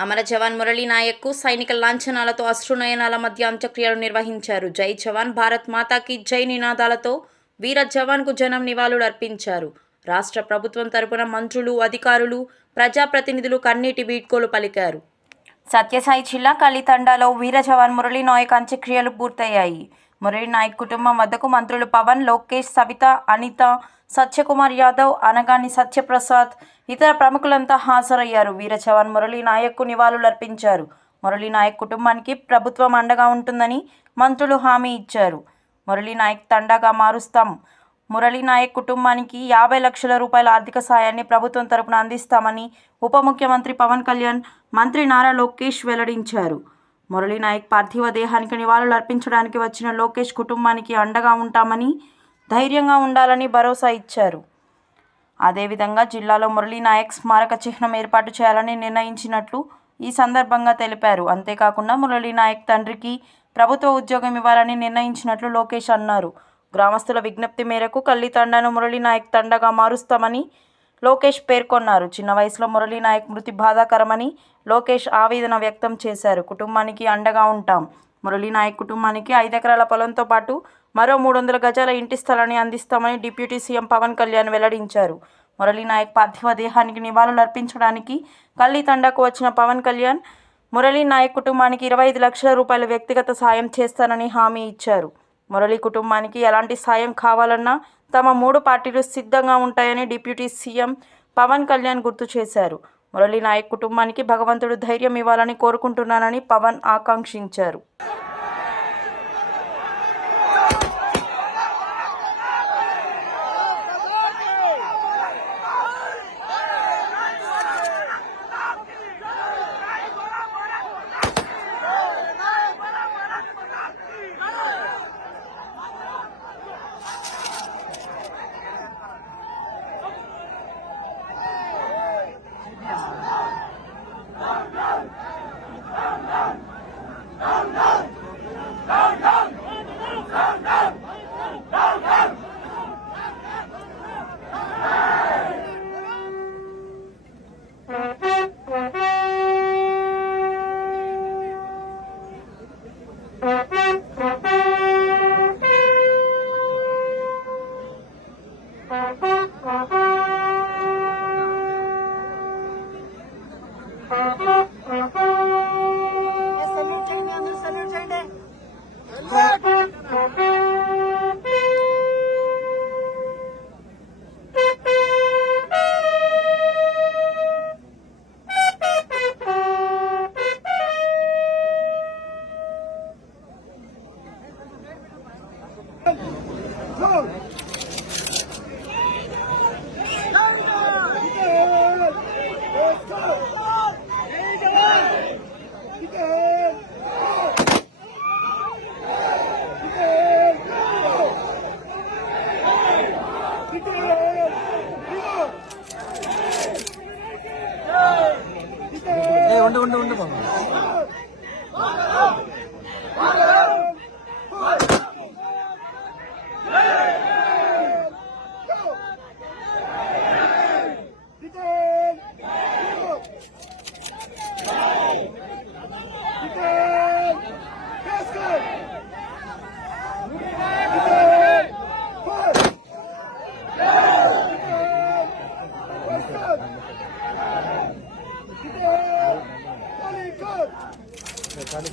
అమర జవాన్ మురళీ నాయక్కు సైనిక లాంఛనాలతో అశ్రునయనాల మధ్య అంత్యక్రియలు నిర్వహించారు. జై జవాన్ భారత్ మాతాకి జై నినాదాలతో వీర జవాన్కు జనం నివాళులు అర్పించారు. రాష్ట్ర ప్రభుత్వం తరపున మంత్రులు అధికారులు ప్రజాప్రతినిధులు కన్నీటి వీడ్కోలు పలికారు. సత్యసాయి జిల్లా కలితండాలో వీర జవాన్ మురళీ నాయక్ అంత్యక్రియలు పూర్తయ్యాయి. మురళీ నాయక్ కుటుంబం వద్దకు మంత్రులు పవన్ లోకేష్ సవిత అనిత సత్యకుమార్ యాదవ్ అనగాని సత్యప్రసాద్ ఇతర ప్రముఖులంతా హాజరయ్యారు. వీర జవాన్ మురళీ నాయక్కు నివాళులర్పించారు మురళీ నాయక్ కుటుంబానికి ప్రభుత్వం అండగా ఉంటుందని మంత్రులు హామీ ఇచ్చారు. మురళీ నాయక్ తండాగా మారుస్తాం. మురళీ నాయక్ కుటుంబానికి యాభై లక్షల రూపాయల ఆర్థిక సాయాన్ని ప్రభుత్వం తరపున అందిస్తామని ఉప ముఖ్యమంత్రి పవన్ కళ్యాణ్ మంత్రి నారా లోకేష్ వెల్లడించారు. మురళీనాయక్ పార్థివ దేహానికి నివాళులు అర్పించడానికి వచ్చిన లోకేష్ కుటుంబానికి అండగా ఉంటామని ధైర్యంగా ఉండాలని భరోసా ఇచ్చారు. అదేవిధంగా జిల్లాలో మురళీనాయక్ స్మారక చిహ్నం ఏర్పాటు చేయాలని నిర్ణయించినట్లు ఈ సందర్భంగా తెలిపారు. అంతేకాకుండా మురళీనాయక్ తండ్రికి ప్రభుత్వ ఉద్యోగం ఇవ్వాలని నిర్ణయించినట్లు లోకేష్ అన్నారు. గ్రామస్తుల విజ్ఞప్తి మేరకు కల్లి తండాను తండగా మారుస్తామని లోకేష్ పేర్కొన్నారు. చిన్న వయసులో మురళీ నాయక్ మృతి బాధాకరమని లోకేష్ ఆవేదన వ్యక్తం చేశారు. కుటుంబానికి అండగా ఉంటాం. మురళీ నాయక్ కుటుంబానికి ఐదెకరాల పొలంతో పాటు మరో మూడు వందల గజాల ఇంటి స్థలాన్ని అందిస్తామని డిప్యూటీ సీఎం పవన్ కళ్యాణ్ వెల్లడించారు. మురళీ నాయక్ పార్థివ దేహానికి నివాళులు అర్పించడానికి తండాకు వచ్చిన పవన్ కళ్యాణ్ మురళీ నాయక్ కుటుంబానికి ఇరవై ఐదు లక్షల రూపాయల వ్యక్తిగత సాయం చేస్తానని హామీ ఇచ్చారు. మురళీ కుటుంబానికి ఎలాంటి సాయం కావాలన్నా తమ మూడు పార్టీలు సిద్ధంగా ఉంటాయని డిప్యూటీ సీఎం పవన్ కళ్యాణ్ గుర్తు చేశారు. మురళీ నాయక్ కుటుంబానికి భగవంతుడు ధైర్యం ఇవ్వాలని కోరుకుంటున్నానని పవన్ ఆకాంక్షించారు. no, no. ഉണ്ട് ഉണ്ട് ഉണ്ട് ನಾನು